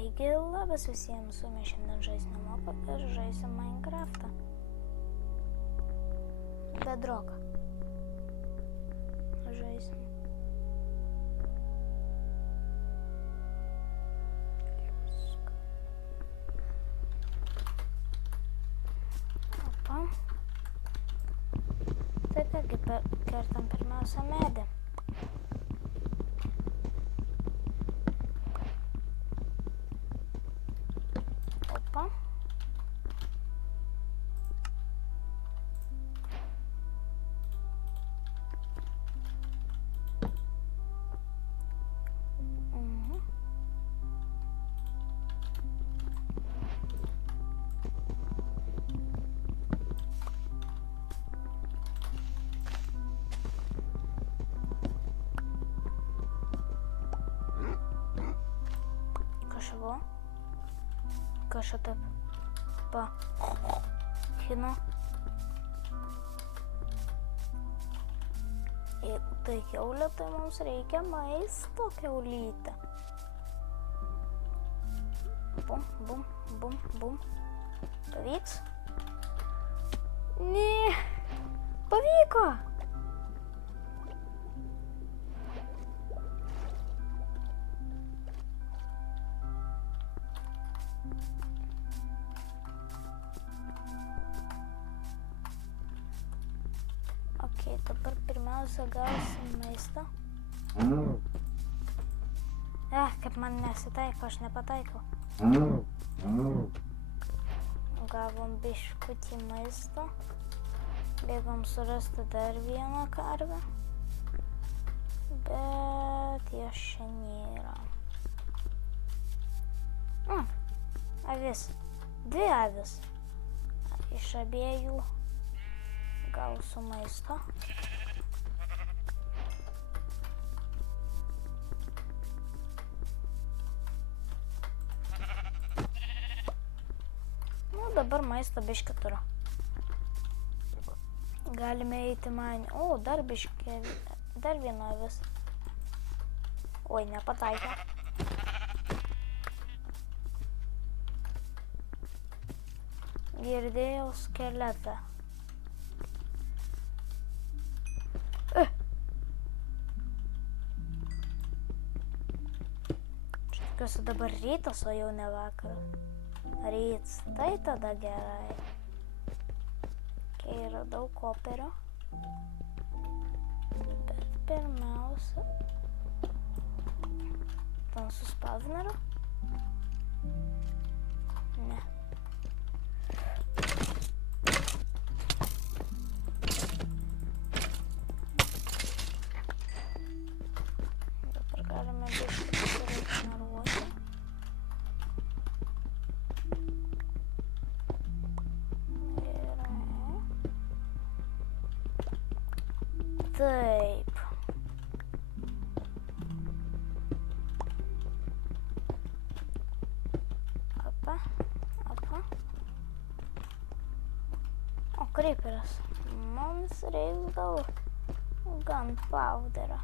Taigi, labas visiems, su jumis šiandien žaisim Moko ir žaisim Minecraftą. Bedroką. Žaisim. Opa. Tai kągi, kertam pirmiausia medį. Opa. Kažką taip pahinu. Jeigu tai kiaulė, tai mums reikia maisto kiaulytę. Bum, bum, bum, bum. Pavyks? Ne, pavyko! Ok, dabar pirmiausia gausim maistą. Kaip man nesitaiko, aš nepataikau. Gavom biškutį maisto. Bėgom surasti dar vieną karvę. Bet jos čia nėra. Avis. 2 avis. Iš abiejų gausiu maisto. Dabar maisto biškį turiu. Galime eiti man. O, dar biškį. Dar viena avis. Oi, nepataikė. Girdėjau skeletą. Čia tikiuosi dabar rytas, o jau ne vakaras. Ryts, tai tada gerai. Kai radau koperio. Bet pirmiausia. Ten su spawneriu? Ne. Dabar galime biškį pasiregeneruoti. Taip. Opa, opa. O, creeperas. Mums reiks gal gunpowderio.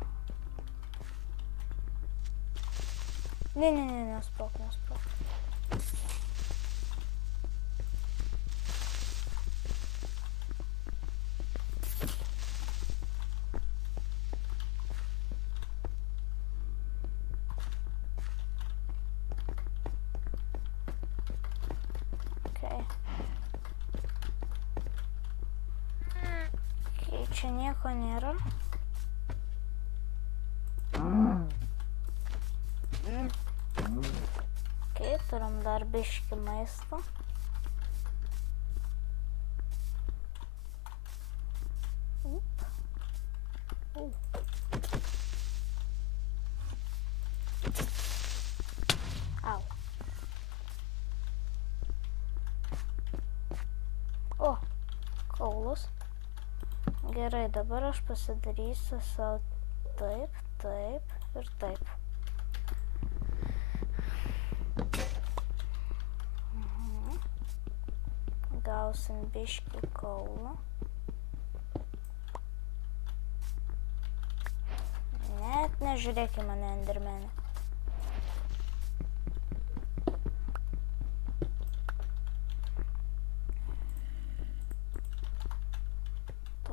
Ne, nesprok. Čia nieko nėra. Ok, turim dar biškį maisto. Au. O, kaulus. Gerai, dabar aš pasidarysiu savo taip, taip ir taip. Gausim biškį kaulą. Net nežiūrėk į mane, endermenį.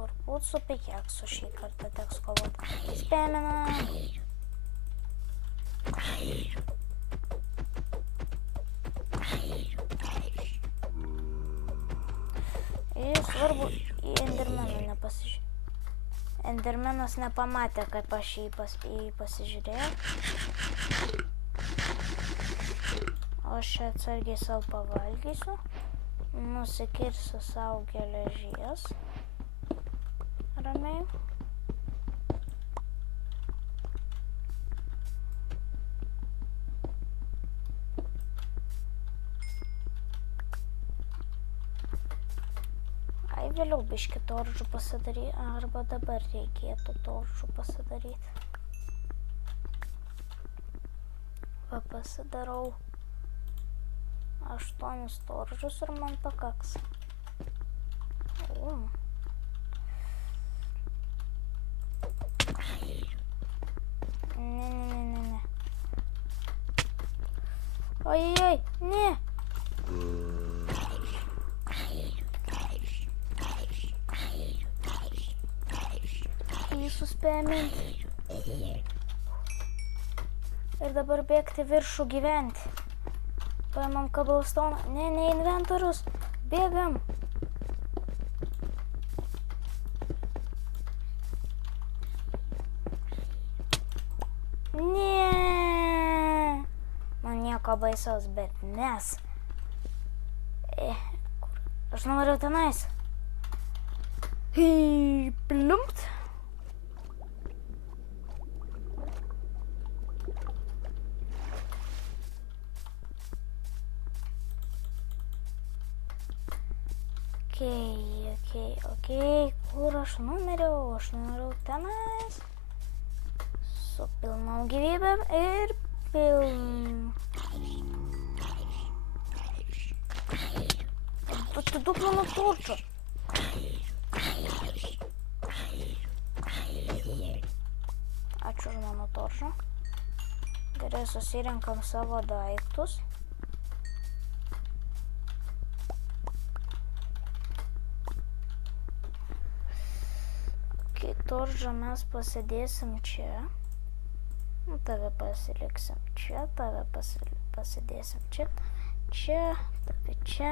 turbūt su pikeksu šį kartą teks kovoti. Spamina. Ir svarbu, į Endermeną nepasižiūrėjau. Endermenas nepamatė, kaip aš jį pasižiūrėjau. O aš čia atsargiai savo pavalgysiu. Nusikirsiu savo geležies. Ramiai. Ai, vėliau biškį toržų pasidaryti, arba dabar reikėtų toržų pasidaryti. Va, pasidarau 8 toržus ir man pakaks. Ne. Ojej, ne. Jį suspėminti. Ir dabar bėgti viršų gyventi. Paimam cobblestoną. Ne inventorius. Bėgam. Ne. Man nieko baisaus, bet nes. Aš noriu tenais. Plumpt. Okei, kur aš numeriau? Aš numeriau tenais. Su pilnom gyvybėm ir Atiduok mano torčą. Ačiū už mano torčą. Gerai, susirenkam savo daiktus. Toržą mes pasidėsim čia. Tave pasiliksim čia, tave pasidėsim čia, tave čia.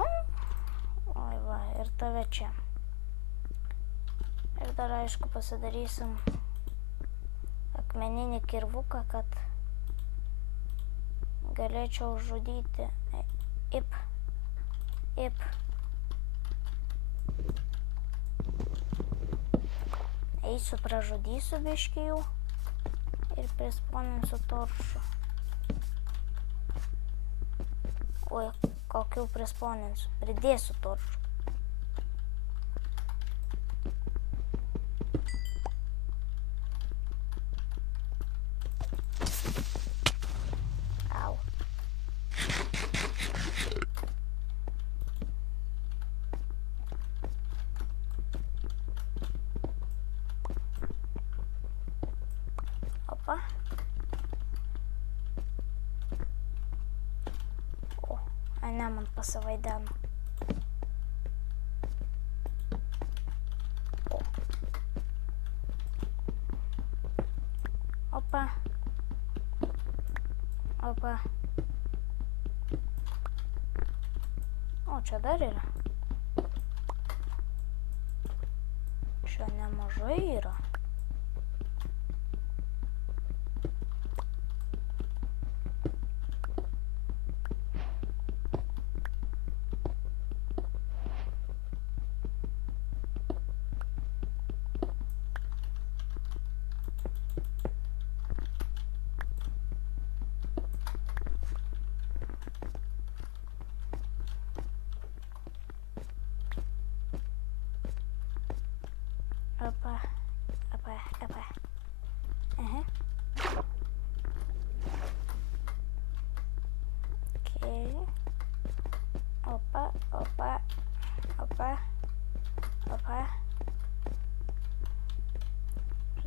Oi va, ir tave čia. Ir dar aišku pasidarysim akmeninį kirvuką, kad galėčiau žudyti. Ip. Eisiu, pražudysiu biškį jų ir prisponinsiu toršų. Oi, kokių prisponinsiu. Pridėsiu toršų. Au. Ne, man pasivaideno. Opa. O, čia dar yra. Čia nemažai yra.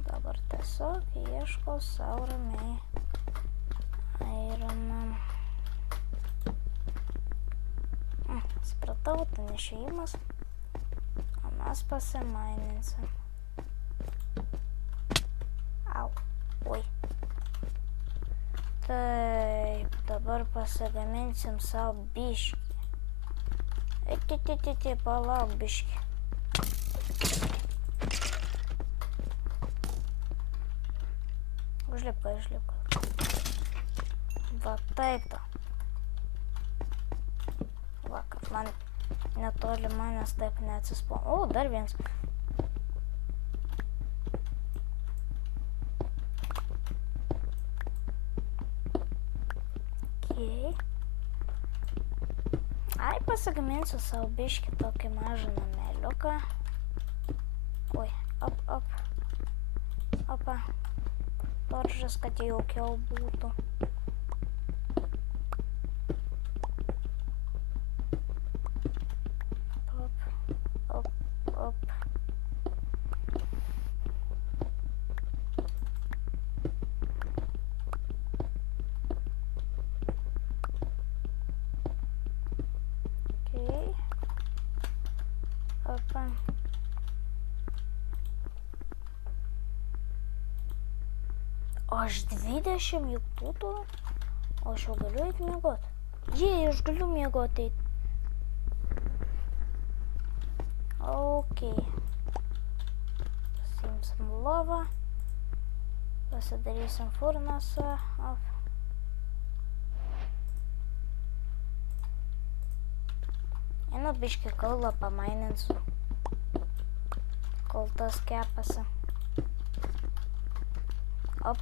Dabar tiesiog ieško sau ramiai Ironą. Supratau, ten išėjimas. Mes pasimaininsim. Au. Oi. Taip, dabar pasigaminsim savo biškį. Palauk biškį. Užlipka. Va taip to. Va, kad man netoli manęs taip neatsispaudo. O, dar vienas. Okay. Ai, pasigaminsiu savo biškį tokį mažą nameliuką. Oi, opa. Toržas, kad jaukiau būtų. Op. Okay. Opa. O aš 20 juk tūtų. O aš jau galiu eit miegot. Aš galiu miegot eit. Ok. Pasiimsim lovą. Pasidarysim furnasą. Einu biškį kaulą pamaininsiu. Kol tas kepasi. Op.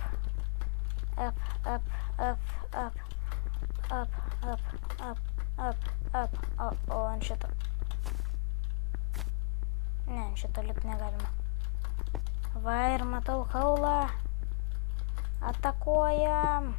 O, ant šito. Ne, ant šito lipt negalima. Va, ir matau kaulą. Atakuojam.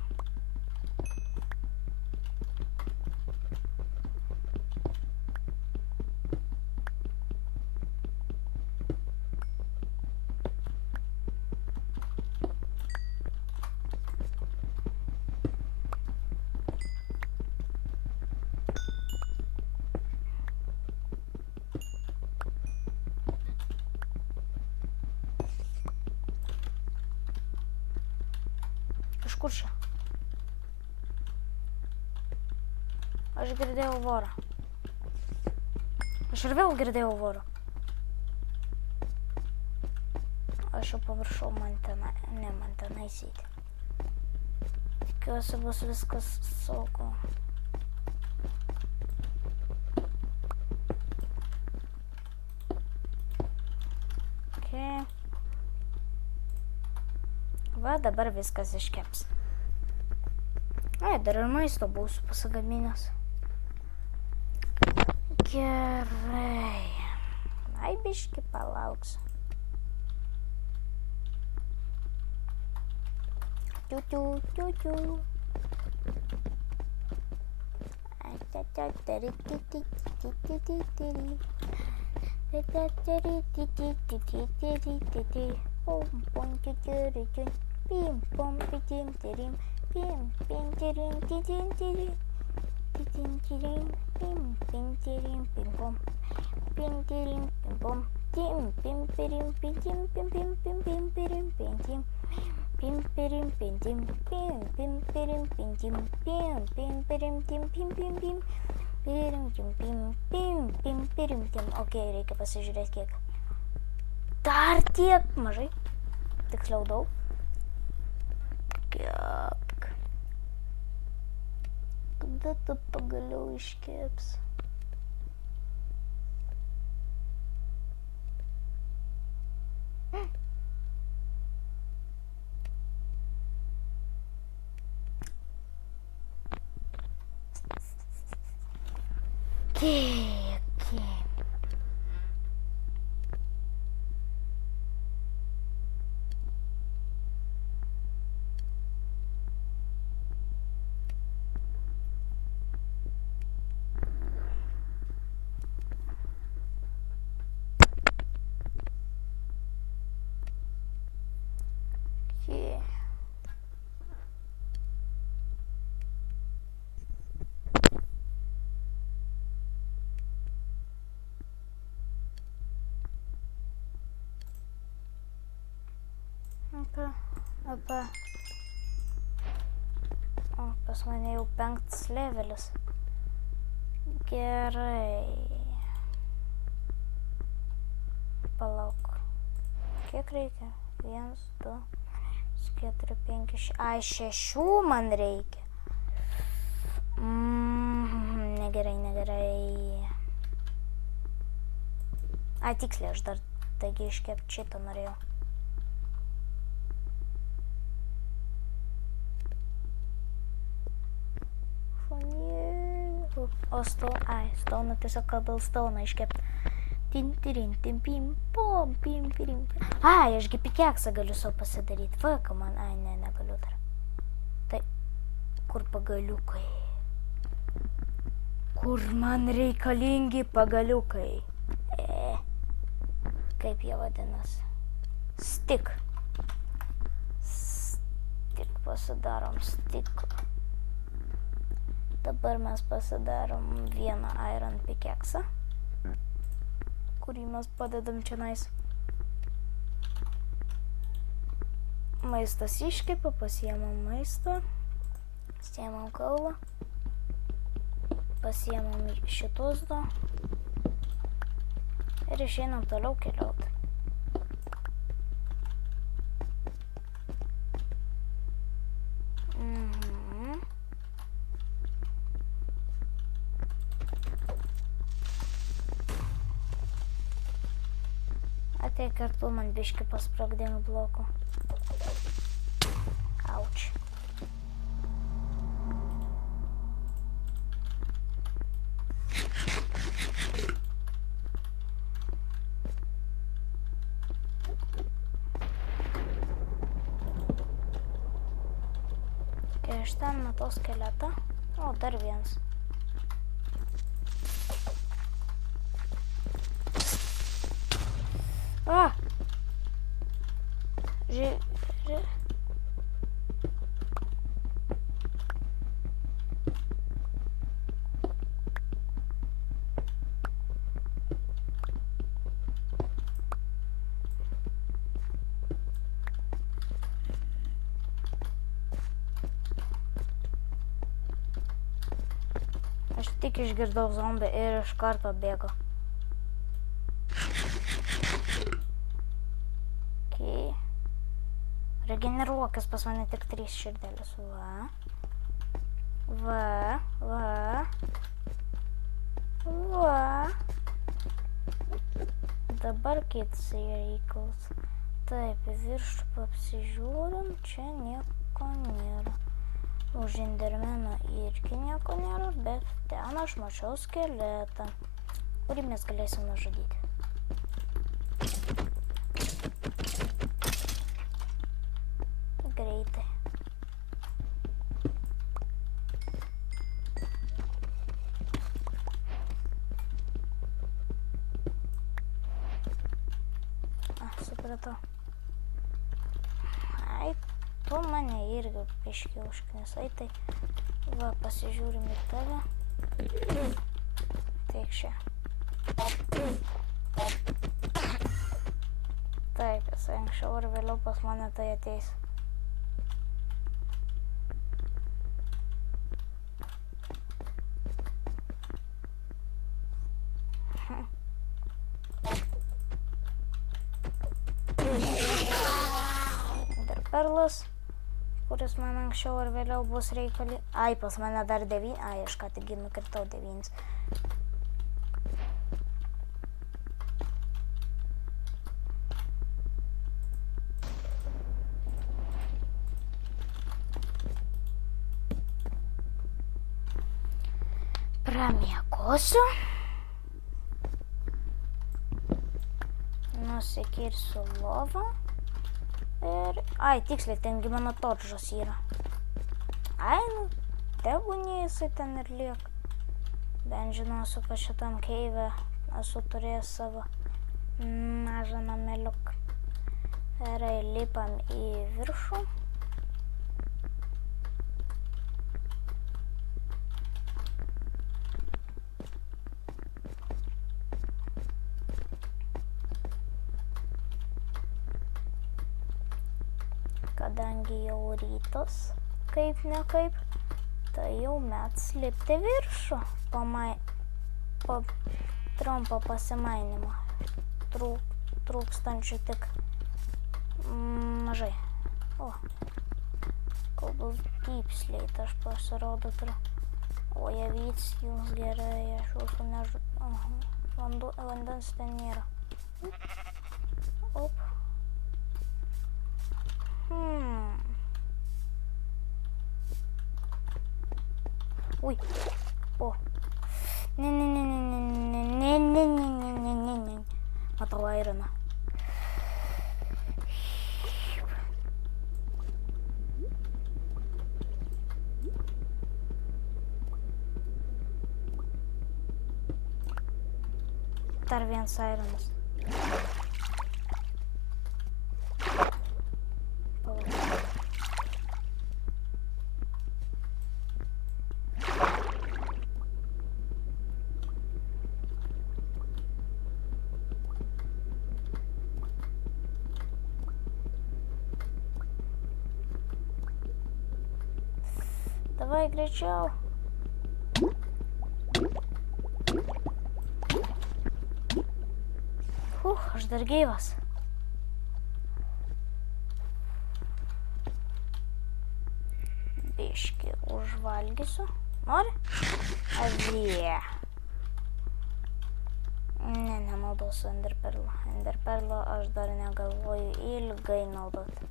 Iš kur čia? Aš girdėjau vorą. Aš ir vėl girdėjau vorą. Aš jau pamiršau man tenai sėti. Tikiuosi bus viskas saugu. Okay. Va, dabar viskas iškeps. Ai, dar ir maisto būsiu pasigaminęs. Gerai. Ai, biškį palauksiu. Tiu. Pim pom pitim tirim pim pim tirim titim tirim titim tirim pim pim tirim pim pom pim tirim pim pom tim pim pirim pitim pim pim pim pim pirim pintim pim pirim pintim pim pim pirim pintim pim pim pirim tim pim pim pim pirim tim pim pirim tim. Okay, reikia pasižiūrėti kiek. Dar tiek mažai. Tiksliau daug. Kepk. Kada tu pagaliau iškeps? Okay. Opa. O, pas mane jau 5 levelis. Gerai. Palauk. Kiek reikia? 1, 2, 4, 5, 6. Ai, 6 man reikia. Negerai. Ai, tiksliai, aš dar taigi iškepti šitą norėjau. O stauną tiesiog kabelstauną iškepti. Tintirin, pim, pom, pim. Ai, ašgi pikeksą galiu savo pasidaryti. Va, ką man, negaliu dar. Tai, kur pagaliukai? Kur man reikalingi pagaliukai? Kaip jie vadinasi? Stik. Pasidarom stiklą. Dabar mes pasidarom vieną iron pikeksą, kurį mes padedam čionais. Maistas iškepa, pasiemam maistą, pasiemam kaulą, pasiemam šitus du ir išeinam toliau keliauti. Ateik kartu man biškį pasprogdink blokų. Auč. Kai aš ten matau skeletą. O, dar vienas. Aš tik išgirdau zombį ir iš karto bėgo. Regeneruokis, pas mane tik 3 širdelis. Va. Dabar kitas reikalas. Taip, viršų apsižiūrim, čia nieko nėra. Už endermeną irgi nieko nėra, bet ten aš mačiau skeletą, kurį mes galėsim nužudyti. Greitai. Supratau. Ai, tu mane irgi biškį užknisai, tai va, pasižiūrim į tave. Teik čia. Taip, jisai anksčiau ir vėliau pas mane tai ateis. Dar perlas, kuris man anksčiau ar vėliau bus reikali. Ai, pas mane dar 9. Ai, aš ką tik nukritau 9. Pramiegosiu. Nusikirsiu lovą. Ir... Ai, tiksliai, tengi mano toržas yra. Ai, nu, tebūnie jisai ten ir liek. Bent žinosiu, kad šitam keive esu turėjęs savo mažą nameliuką. Gerai, lipam į viršų. kadangi jau rytas, kaip ne kaip, tai jau metas lipti viršų po trumpo pasimainimo. Trūkstančių tik mažai. O, kol bus dypsliai, tai aš pasirodo turiu. O, jie vyts jums gerai, aš jūsų nežinau. Vandens ten nėra. Op. Ui. O. Ne. Matau aironą. Dar vienas aironas. Давай гreičiau. Aš dar gyvas. Biškį užvalgysiu. Nori? Avie. Ne, nenaudosiu enderperlo. Enderperlo aš dar negalvoju ilgai naudoti.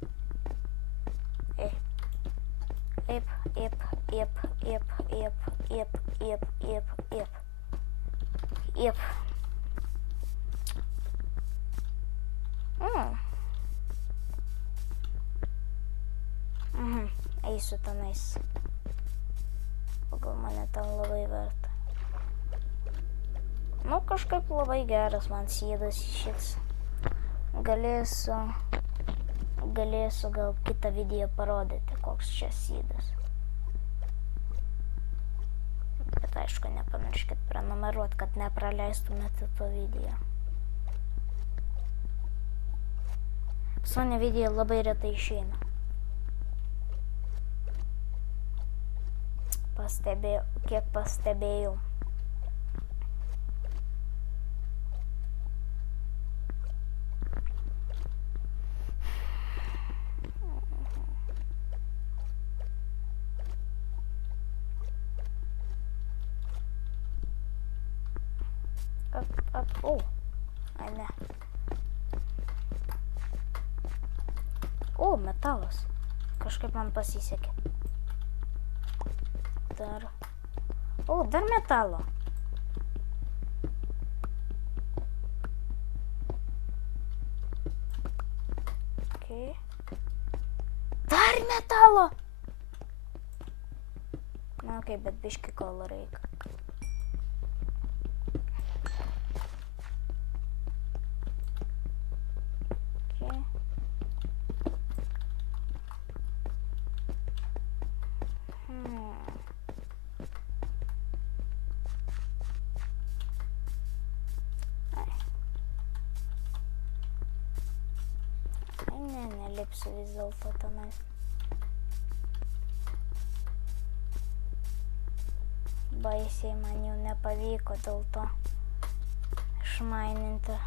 Eisiu tenais. Pagal mane ten labai verta. Nu, kažkaip labai geras man sydas šis. Galėsiu gal kitą video parodyti, koks čia sydas. Bet aišku, nepamirškit prenumeruot, kad nepraleistumėte to video. Sony video labai retai išeina. Kiek pastebėjau. O, ai ne. O, metalas. Kažkaip man pasisekė. Dar metalo. Okay. Dar metalo. Na, okei, bet biškį kol reikia. Nelipsiu vis dėlto tenais. Baisiai man jau nepavyko dėl to išmaininti.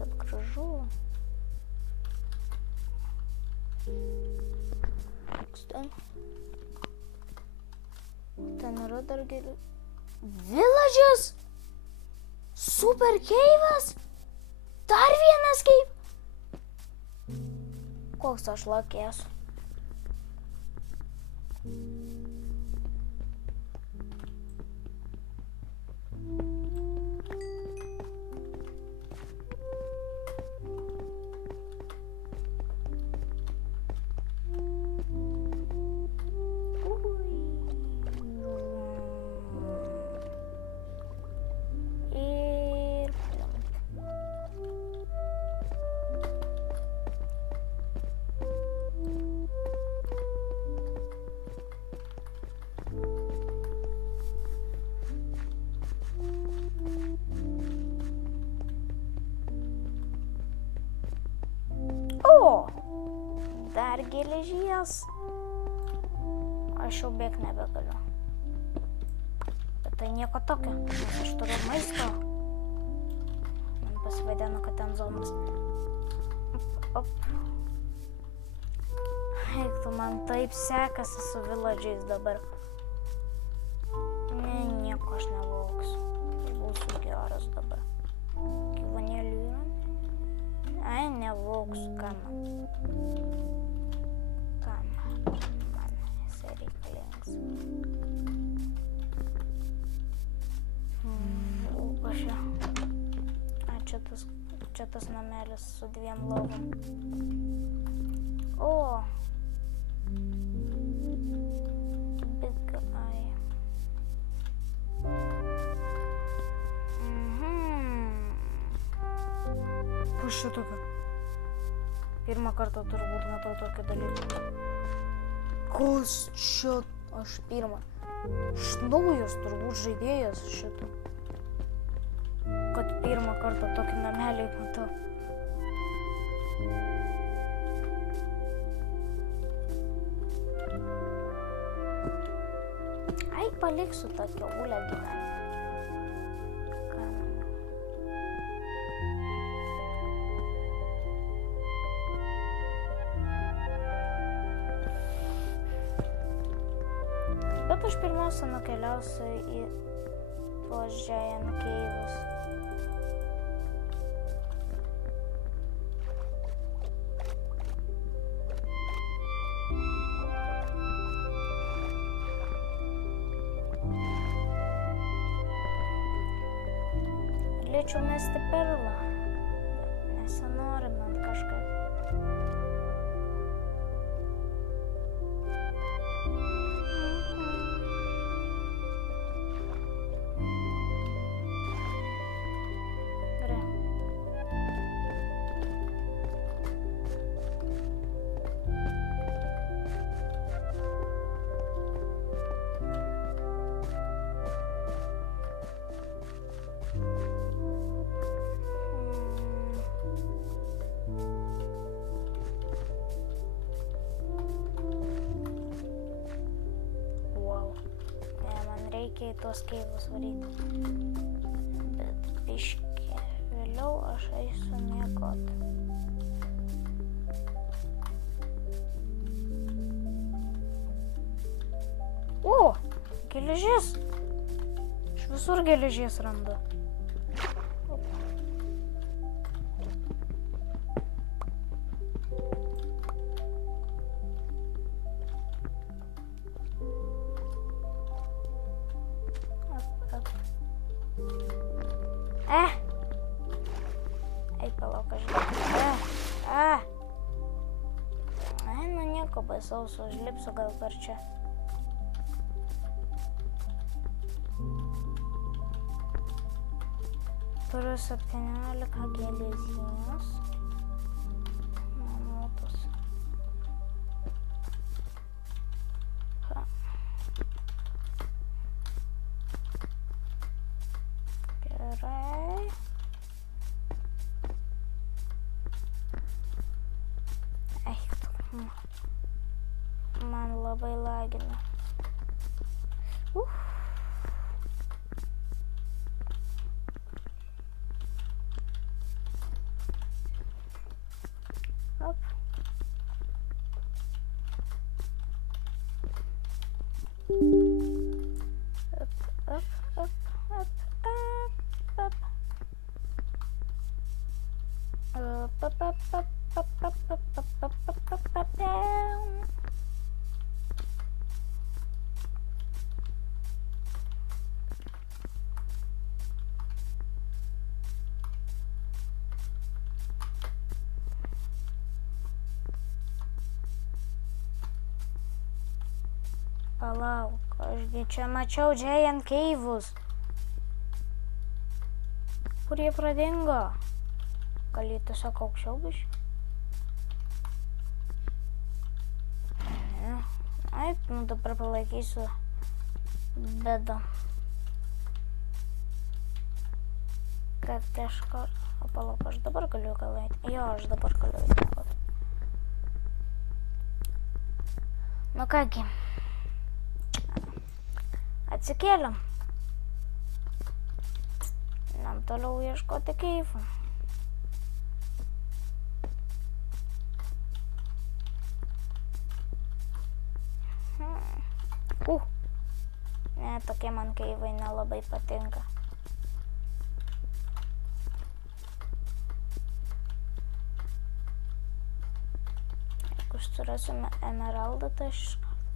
Kaip gražu. Ten yra dar geriau. Villages! Super keivas! Dar vienas keivas! Koks aš lakės? dar geležies. Aš jau bėg nebegaliu. Bet tai nieko tokio, nes aš turiu maisto. Man pasivadino, kad ten zombis. Op. Eiktų, man taip sekasi su village'ais dabar. Ne, nieko aš nevauksiu. Būsiu geras dabar. Gyvūnėlių yra? Ai, nevauksiu, kam man jisai reikalingas. Upašė. Čia tas namelis su 2 lovom. O! Big eye. Kas čia tokio? Pirmą kartą turbūt matau tokį dalyką. Kas čia? Aš pirmą. Aš naujas turbūt žaidėjas šito. Kad pirmą kartą tokį namelį matau. Ai, paliksiu tą kiaulę gyvenimą. Bet aš pirmiausia nukeliausiu į tuos Giant Cave'us. Galėčiau mesti perlą, bet nesinori man kažkaip. Reikia į tuos keivus varyti. Bet biškį vėliau aš eisiu miegoti. O! Geležis! Aš visur geležės randu. Ei, palauk, aš Ai, nu nieko baisaus, užlipsiu gal per čia. Turiu 17 geležinės. Mamutus. Gerai. Man labai lagina. Op. Palauk, ašgi čia mačiau Giant Cave'us. Kur jie pradingo? Gal jie tiesiog aukščiau biškį? Ai, nu dabar palaikysiu bedą. Kad kažkur... O palauk, aš dabar galiu gal eiti? Jo, aš dabar galiu eiti. Nu kągi, atsikėlėm. Nam toliau ieškoti keifų. Ne, tokie man keivai nelabai patinka. Jeigu surasime emeraldą, tai aš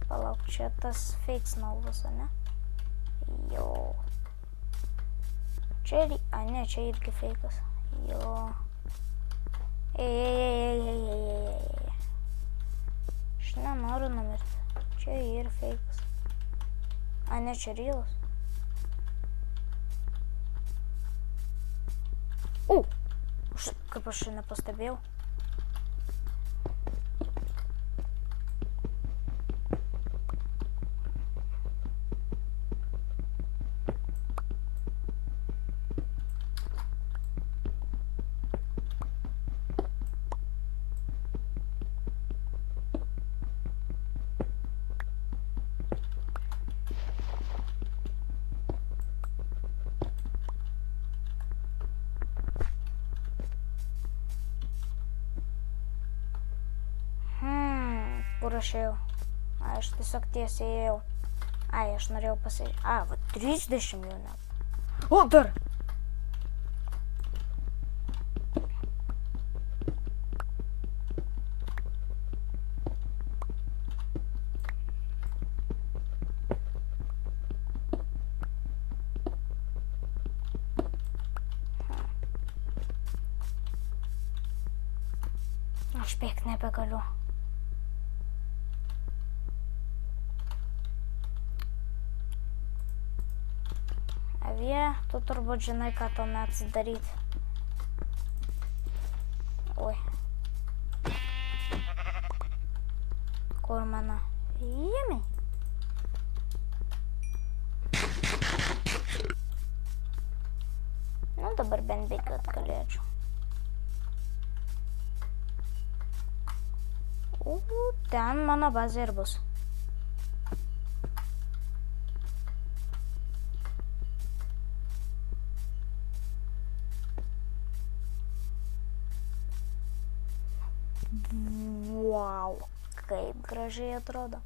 palauk, čia tas fake snalvas, ne? Jo. Čia ir... A, ne, čia irgi fake'as. Jo. Ei. Aš nenoriu numirti. Čia ir fake'as. A, ne, čia rylas. Kaip aš čia nepastebėjau. Kur aš ėjau? Aš tiesiog tiesiai ėjau. Aš norėjau pasakyti. Va 30 jau net. O, dar! Aš bėgt nebegaliu. Avie, tu turbūt žinai, ką tuomet daryti. Oi. Kur mano? Jėmiai. Nu, dabar bent bėgiot galėčiau. Ten mano bazė ir bus. Wow, kaip gražiai atrodo.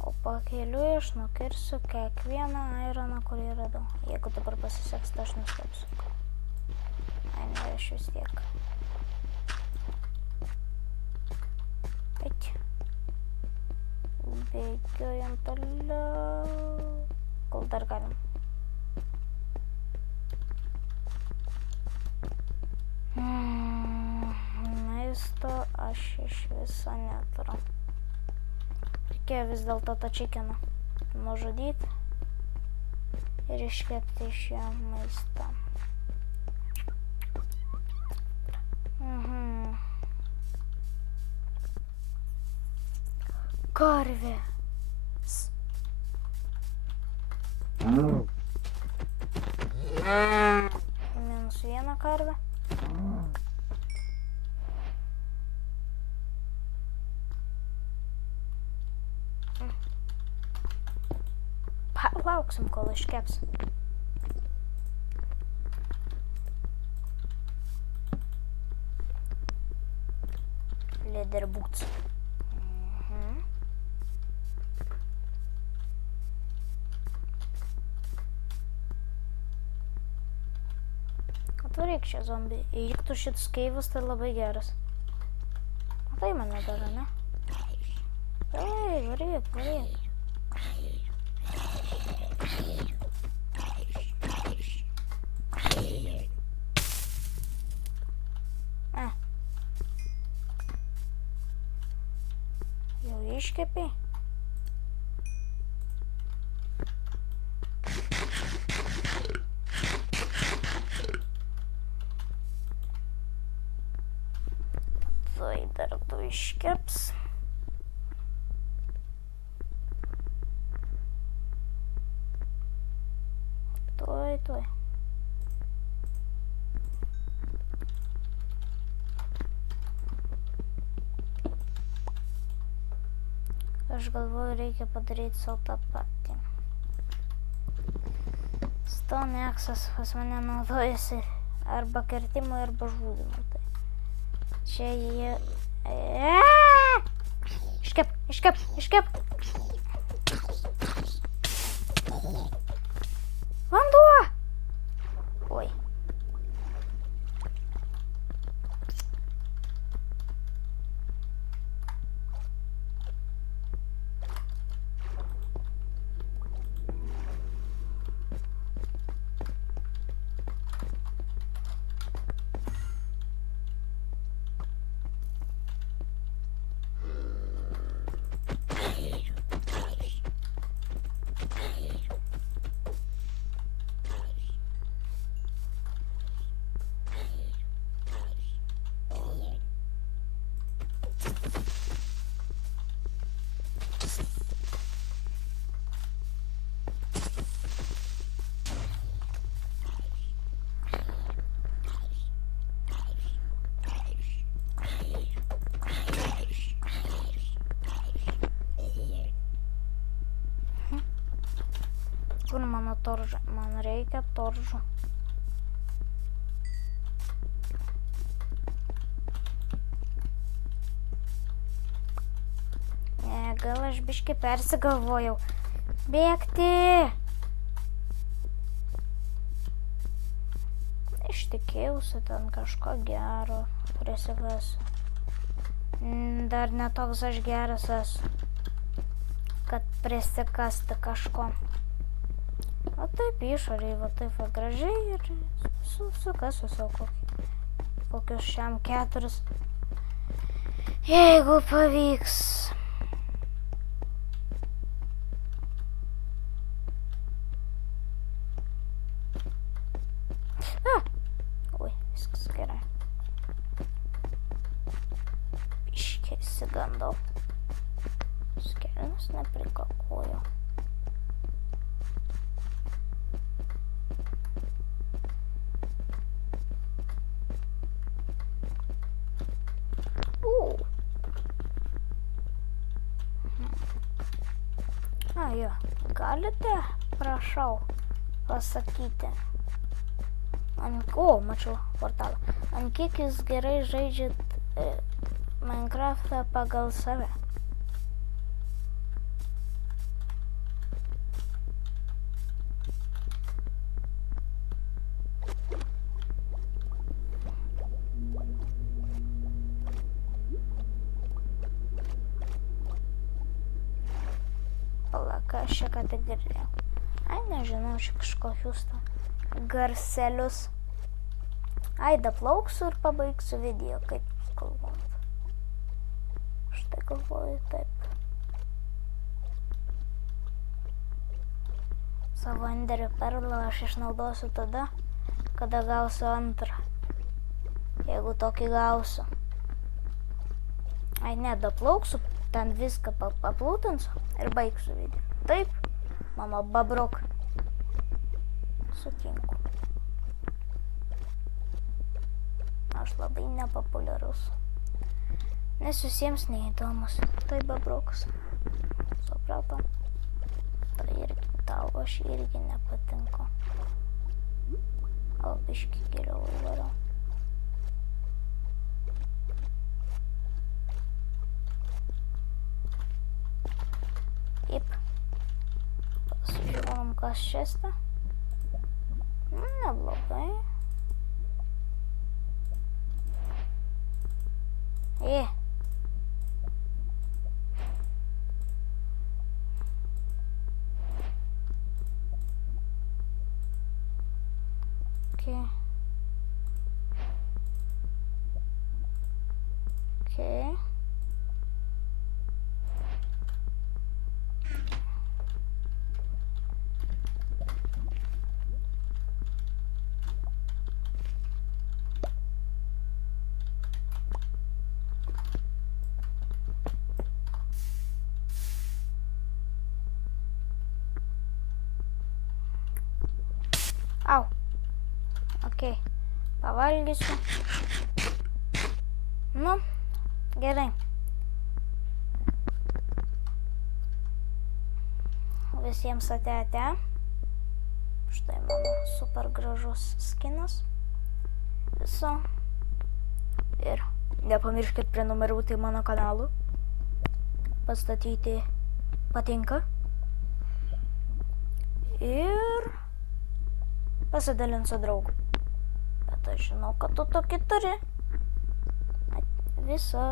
O pakeliui aš nukirsiu kiekvieną ironą, kurį radau. Jeigu dabar pasiseks, tai aš nustepsiu. Ne, aš vis tiek. Eit. Bėgiojam toliau. Kol dar galim. Maisto aš iš viso neturiu. Reikėjo vis dėlto tą čikeną nužudyti ir iškepti iš jo maistą. Karvės. Minus vieną karvę. Palauksim, kol iškeps. Leather boots. Atvaryk čia zombiai. Įvyktų šitas keivas, tai labai geras. Tai mane daro, ne? Ei, varyk. Jau iškepi. Tai dar du iškeps. Tuoj. Aš galvoju, reikia padaryti savo tą patį. Stone Axe'as pas mane naudojasi arba kirtimui, arba žudimui. Tai čia jie... Iškep! Vanduo! Oi. Kur mano torža? Man reikia toržų. Ne, gal aš biškį persigalvojau. Bėgti! Ištikėjausi ten kažko gero. Prisikas. Dar netoks aš geras esu, kad prisikasti kažko. O taip išoriai, va taip va gražiai ir sukasiu savo kokius šiam 4. Jeigu pavyks. Oi, viskas gerai. Biškiai išsigandau. Skelnius neprikakojo. Jo, galite, prašau, pasakyti. Mačiau portalą. Ant kiek jūs gerai žaidžiat Minecraftą pagal save? Aš čia ką tik girdėjau. Ai, nežinau, čia kažkokius garselius. Ai, daplauksiu ir pabaigsiu video, kaip galvojat. Štai galvoju taip. Savo enderio perlą aš išnaudosiu tada, kada gausiu antrą. Jeigu tokį gausiu. Ai, ne, daplauksiu, ten viską paplūtinsiu ir baigsiu video. Taip, mama Babrok. Sutinku. Aš labai nepopuliarus. Nes visiems neįdomus. Tai Babrokas. Suprato? Tai irgi tau aš irgi nepatinku. O biškį geriau įvarau. Ip. Pasižiūrėjom, kas šiesta. Neblogai. Okay. Au. Okay. Pavalgysiu. Nu, gerai. visiems ate. Štai mano super gražus skinas. Viso. Ir nepamirškit prenumeruoti mano kanalų. Pastatyti patinka. Ir pasidalint su draugu. Bet aš žinau, kad tu tokį turi. Viso.